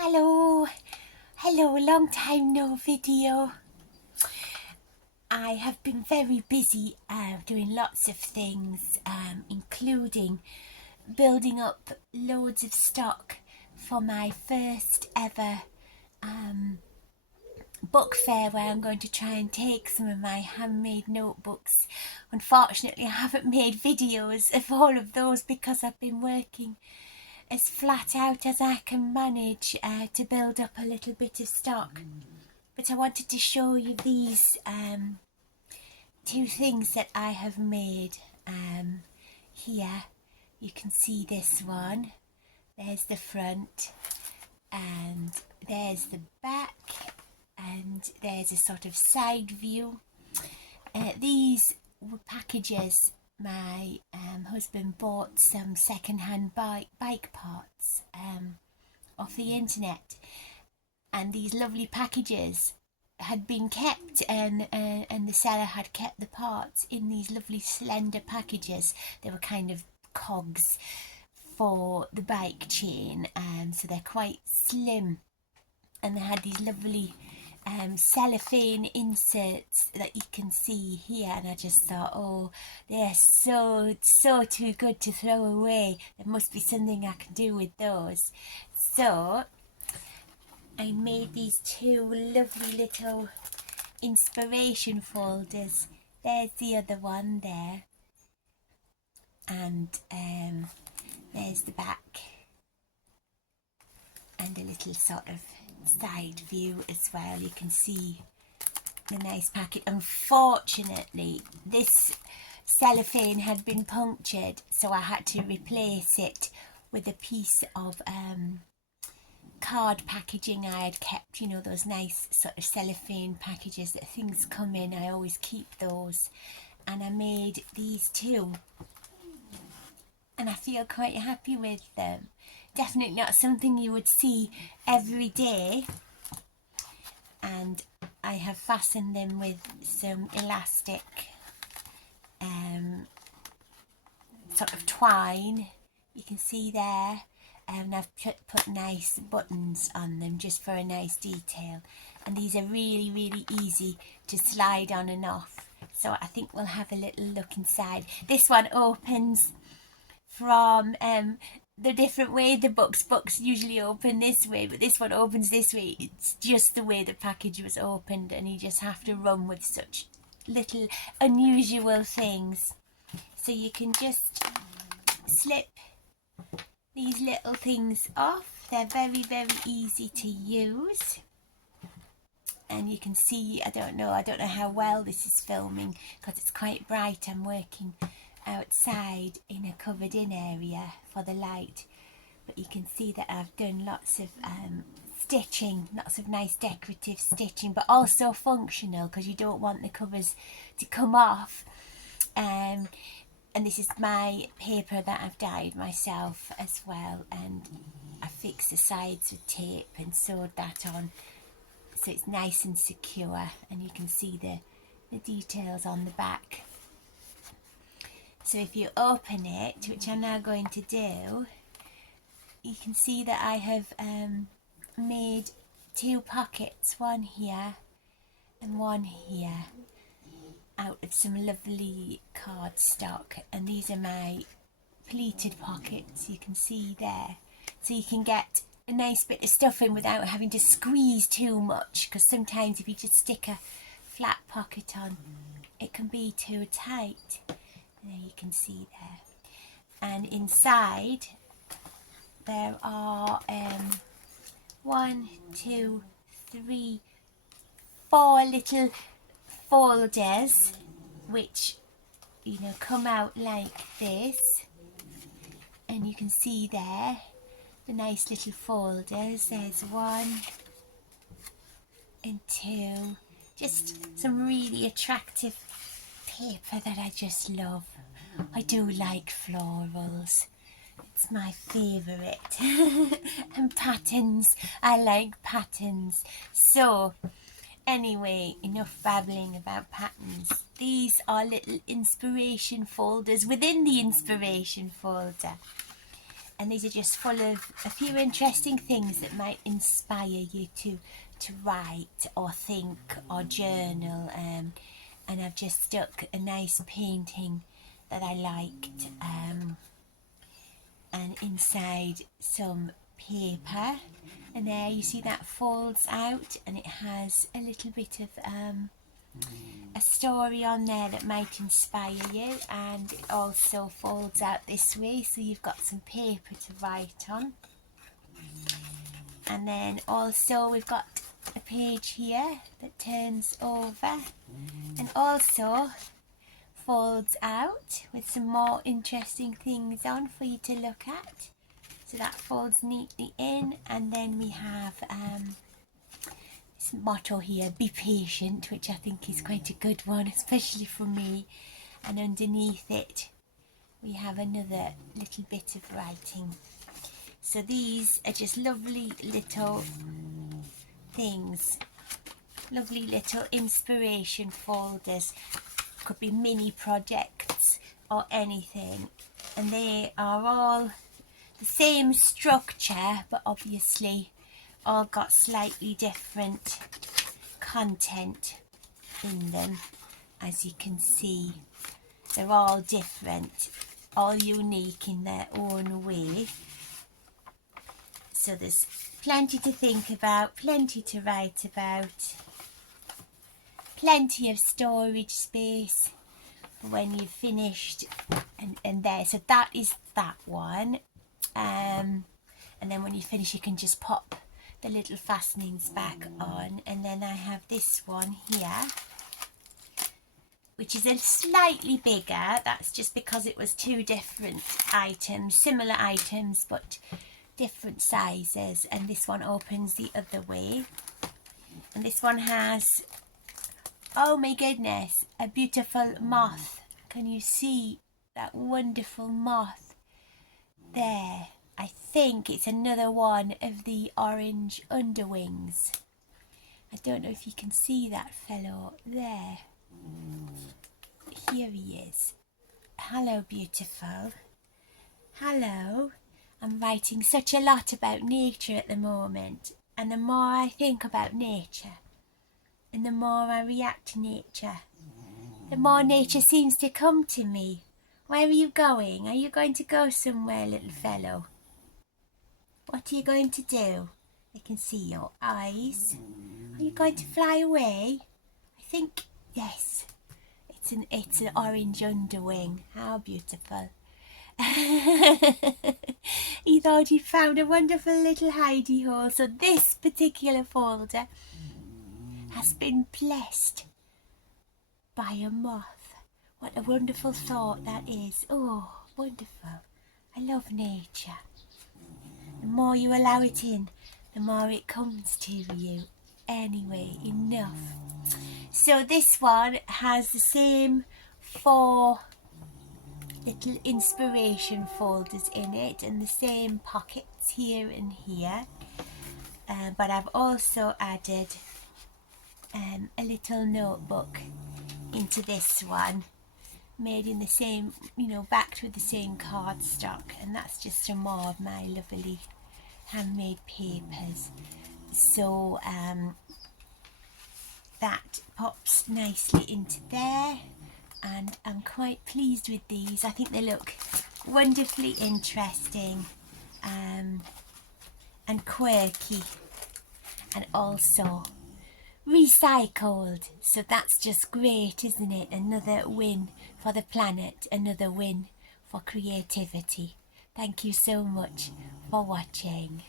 Hello, long time no video. I have been very busy doing lots of things, including building up loads of stock for my first ever book fair, where I'm going to try and take some of my handmade notebooks. Unfortunately, I haven't made videos of all of those because I've been working as flat out as I can manage to build up a little bit of stock. But I wanted to show you these two things that I have made. Here you can see this one. There's the front and there's the back, and there's a sort of side view. These were packages. My husband bought some second-hand bike parts off the internet, and these lovely packages had been kept, and the seller had kept the parts in these lovely slender packages. They were kind of cogs for the bike chain, so they're quite slim, and they had these lovely cellophane inserts that you can see here, and I just thought, oh, they're so too good to throw away. There must be something I can do with those. So I made these two lovely little inspiration folders. There's the other one there, and there's the back, and a little sort of side view as well. You can see the nice packet. Unfortunately, this cellophane had been punctured, so I had to replace it with a piece of card packaging I had kept. You know, those nice sort of cellophane packages that things come in. I always keep those, and I made these two, and I feel quite happy with them. Definitely not something you would see every day, and I have fastened them with some elastic sort of twine, you can see there, and I've put nice buttons on them just for a nice detail, and these are really easy to slide on and off. So I think we'll have a little look inside. This one opens from the different way the books usually open this way, but this one opens this way. It's just the way the package was opened, and you just have to run with such little unusual things. So you can just slip these little things off. They're very easy to use, and you can see, I don't know how well this is filming because it's quite bright. I'm working outside in a covered in area for the light, but you can see that I've done lots of stitching, lots of nice decorative stitching, but also functional, because you don't want the covers to come off. And this is my paper that I've dyed myself as well, and I fixed the sides with tape and sewed that on so it's nice and secure, and you can see the details on the back. So if you open it, which I'm now going to do, you can see that I have made two pockets, one here and one here, out of some lovely cardstock, and these are my pleated pockets, you can see there. So you can get a nice bit of stuff in without having to squeeze too much, because sometimes if you just stick a flat pocket on, it can be too tight. There you can see there, and inside there are 1, 2, 3, 4 little folders, which, you know, come out like this, and you can see there the nice little folders. There's 1 and 2, just some really attractive paper that I just love. I do like florals, it's my favourite. And patterns, I like patterns. So anyway, enough babbling about patterns. These are little inspiration folders within the inspiration folder, and these are just full of a few interesting things that might inspire you to write or think or journal. And I've just stuck a nice painting that I liked, and inside some paper, and there you see that folds out, and it has a little bit of a story on there that might inspire you, and it also folds out this way, so you've got some paper to write on. And then also we've got a page here that turns over and also folds out with some more interesting things on for you to look at. So that folds neatly in, and then we have this motto here, be patient, which I think is quite a good one, especially for me. And underneath it we have another little bit of writing. So these are just lovely little things, lovely little inspiration folders. Could be mini projects or anything, and they are all the same structure, but obviously all got slightly different content in them. As you can see, they're all different, all unique in their own way. So there's plenty to think about, plenty to write about, plenty of storage space for when you've finished, and there. So that is that one. And then when you finish, you can just pop the little fastenings back on. And then I have this one here, which is a slightly bigger. That's just because it was two different items, similar items, but different sizes. And this one opens the other way. And this one has, oh my goodness, a beautiful moth. Can you see that wonderful moth there? I think it's another one of the orange underwings. I don't know if you can see that fellow there. Here he is. Hello, beautiful. Hello. I'm writing such a lot about nature at the moment, and the more I think about nature and the more I react to nature, the more nature seems to come to me. Where are you going? Are you going to go somewhere, little fellow? What are you going to do? I can see your eyes. Are you going to fly away? I think, yes. It's an orange underwing. How beautiful. He thought he found a wonderful little hidey hole. So this particular folder has been blessed by a moth. What a wonderful thought that is. Oh, wonderful. I love nature. The more you allow it in, the more it comes to you. Anyway, enough. So this one has the same 4 little inspiration folders in it, and the same pockets here and here. But I've also added a little notebook into this one, made in the same, backed with the same cardstock, and that's just some more of my lovely handmade papers. So that pops nicely into there, and I'm quite pleased with these. I think they look wonderfully interesting and quirky, and also recycled. So that's just great, isn't it? Another win for the planet, another win for creativity. Thank you so much for watching.